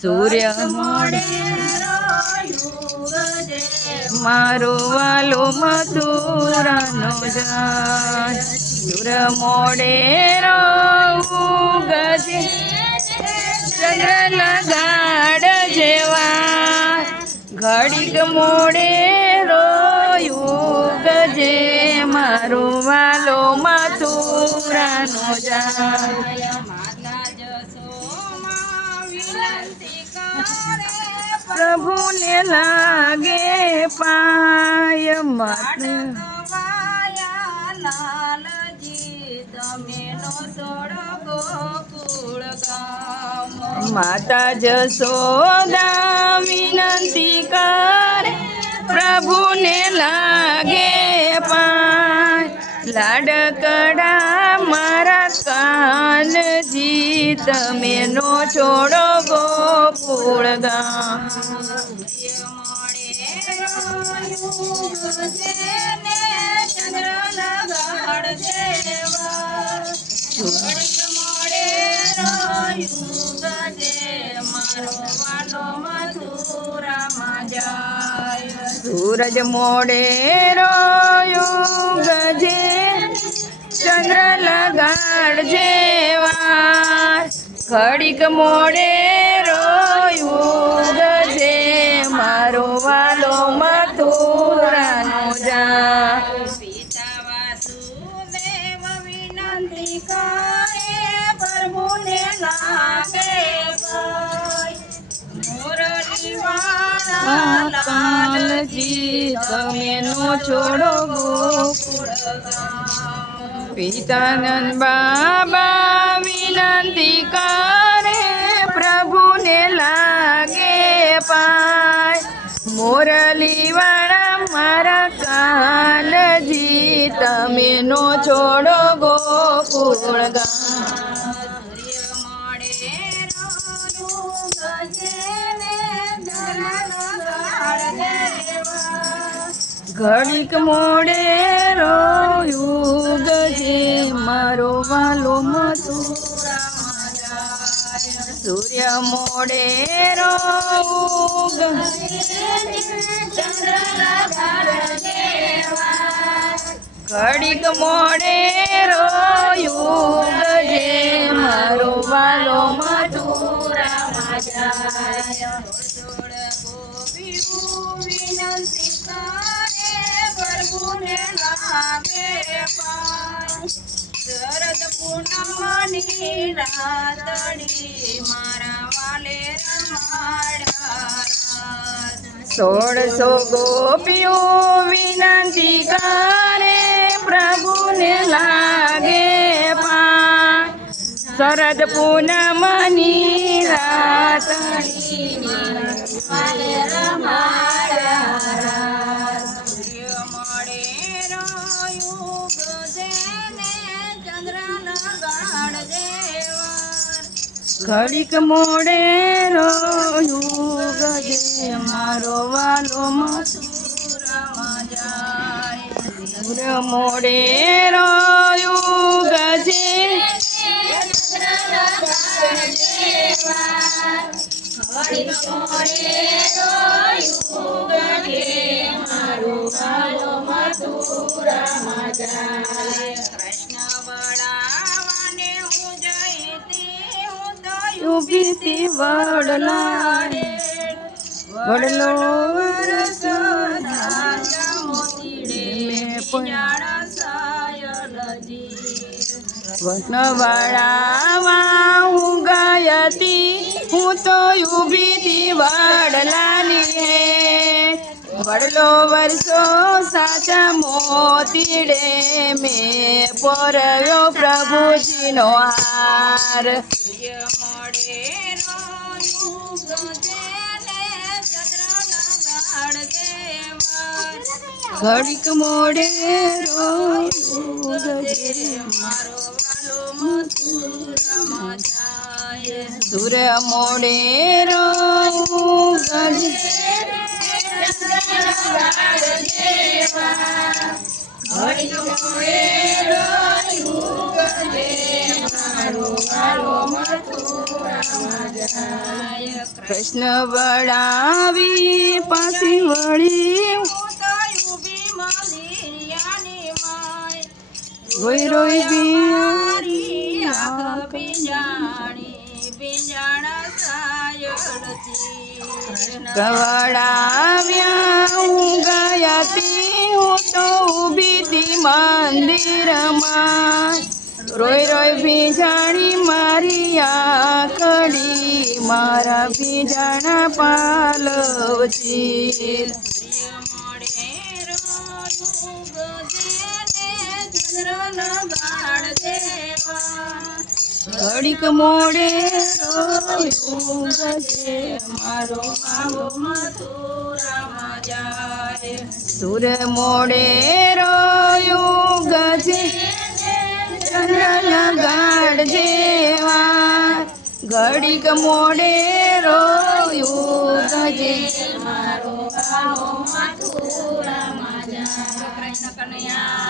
સૂર્ય મોડે મારો વાલો મથુરાનો જાય. સૂર્ય મોડે ગજે ચંદ્ર લગાડ જેવા. ઘડીક મોડે રોયું ગજે મારો વાલો મથુરાનો જાય. પ્રભુને લાગે પાય માતા જશોદા વિનંતી કરે પ્રભુને લાગે પાય. લાડકડા મારા કાનજી તમે નો છોડો ગોકુળ ગામ. સૂરજ મોડે રોયું ગજે ચંદ્ર લગાડ જેવા. ઘડીક મોડે રોયું ગજે મારો વાલો મથુરાનો જા. પિતા વાસુદેવ વિનંતી કરે પ્રભુને લાગે કાલજી તમે નો છોડો ગોકુળ ગામ. પિતાનંદ બાબા વિનંતી કરે પ્રભુને લાગે પાય. મોરલી વાળા મારા કાલજી તમે નો છોડો ગોકુળ ગામ. ઘડીક મોડે રોયું ગજે મારો વાલો મથુરામાં જાય. સૂર્ય મોડે રોયું ઘડીક મોડે રોયું ગજે મારો વાલો મથુરામાં જાય. વિનંતી પ્રભુને લાગે પાય. શરદ પૂનમની રાતડી મારા વાલે રમાડ્યા. 1600 ગોપીઓ વિનંતી કરે પ્રભુને લાગે પાય. શરદ પૂનમની રાતડી વાલે રમાડ્યા. ઘડીક મોડે રોયું ગજે મારો વાલો મથુરામાં જાય. સૂર્ય મોડે રોયું ગજે ઘડીક મોડે રોયું ગજે મારો વાલો મથુરામાં જાય. ઉભીતી વડલા વડલો વરસો વનવાળામાં હું ગયતી હું તો ઉભીતી વડલાની હે. વડલો વરસો સાચા મોતીડે મેં પોરવ્યો પ્રભુજીનો હાર. ઘડીક મોડે રોયું ગજે મારો વાલો મથુરામાં જાય. સૂર્ય મોડે રોયું ગજે ઘડીક મોડે રોયું ગજે મારો વાલો મથુરામાં જાય. કૃષ્ણ વળાવી પાછી વળી હું તો ઊભી મલીયાની માય. રોઈ રોઈ બિહારી આંખ બીજાણી બીજાણા સાયડતી. વળાવ્યા હું ગયાતી હું તો ઊભી તી મંદિરમાં. રોઈ રોઈ ભીજાણી મારી આંખડી મારા ભીજાણા પાલવજી. ઘડીક મોડે રોયું ગજે મારો વાલો મથુરામાં જાય. સુર મોડે રોયું ગજે ચંદ્રના ગાઢ જેવા. ઘડીક મોડે રોયું ગજે મારો વાલો મથુરામાં જાય. કૃષ્ણ કનૈયા